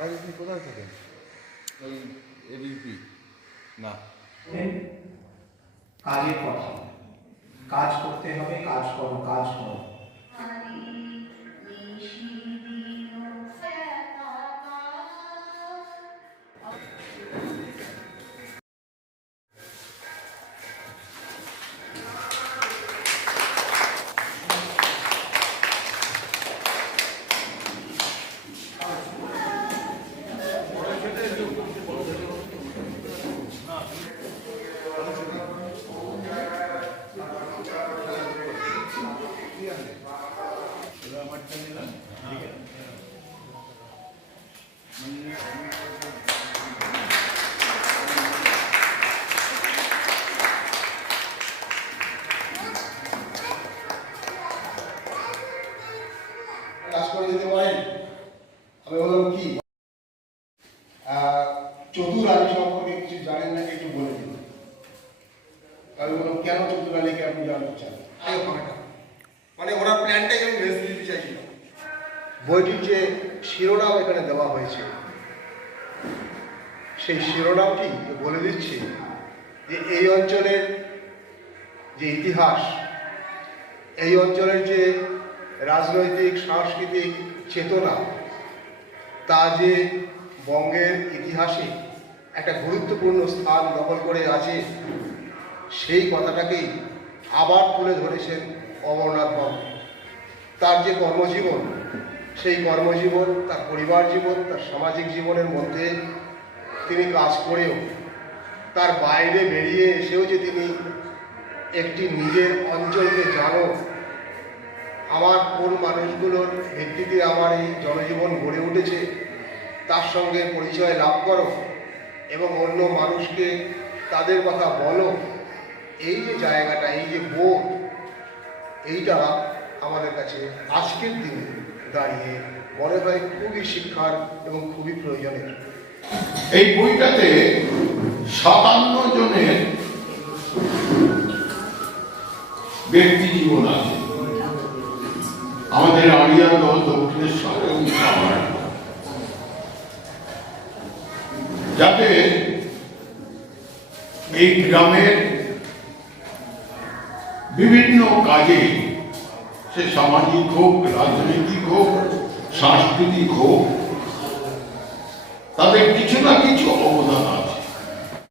আপনি কোথায় থাকেন? ওই এবিপি না, কাজের কথা, কাজ করতে হবে, কাজ করো, কাজ করো। কাজ করে দিতে পারেন। আমি বললাম কি চতুর আলী সম্পর্কে কিছু জানেন নাকি একটু বলে দিন। আমি বললাম কেন চতুর আলীকে আপনি জানতে চান? মানে ওরা প্ল্যানটাই আমি ভেস্তে দিতে চাইছিল। বইটির যে শিরোনাম এখানে দেওয়া হয়েছে সেই শিরোনামটি বলে দিচ্ছি যে এই অঞ্চলের যে ইতিহাস, এই অঞ্চলের যে রাজনৈতিক সাংস্কৃতিক চেতনা, তা যে বঙ্গের ইতিহাসে একটা গুরুত্বপূর্ণ স্থান দখল করে আছে, সেই কথাটাকেই আবার তুলে ধরেছেন অমরনাথ বাবু। তার যে কর্মজীবন, সেই কর্মজীবন, তার পরিবার জীবন, তার সামাজিক জীবনের মধ্যে তিনি কাজ করেও তার বাইরে বেরিয়ে এসেও যে তিনি একটি নিজের অঞ্চলকে জানো, আমার কোন মানুষগুলোর ভিত্তিতে আমার এই জনজীবন গড়ে উঠেছে তার সঙ্গে পরিচয় লাভ করো এবং অন্য মানুষকে তাদের কথা বলো, এই যে জায়গাটা, এই যে বোধ, এইটা আমাদের কাছে আজকের দিনে দাঁড়িয়ে মনে হয় খুবই শিক্ষার এবং খুবই প্রয়োজনের। এই বইটাতে 57 জনের ব্যক্তি জীবন আছে, আমাদের আড়িয়াদহ, দক্ষিণেশ্বর এবং সাভার, যাতে এই গ্রামের বিভিন্ন কাজে, সে সামাজিক হোক, রাজনৈতিক হোক, সাংস্কৃতিক হোক, তাদের কিছু না কিছু অবদান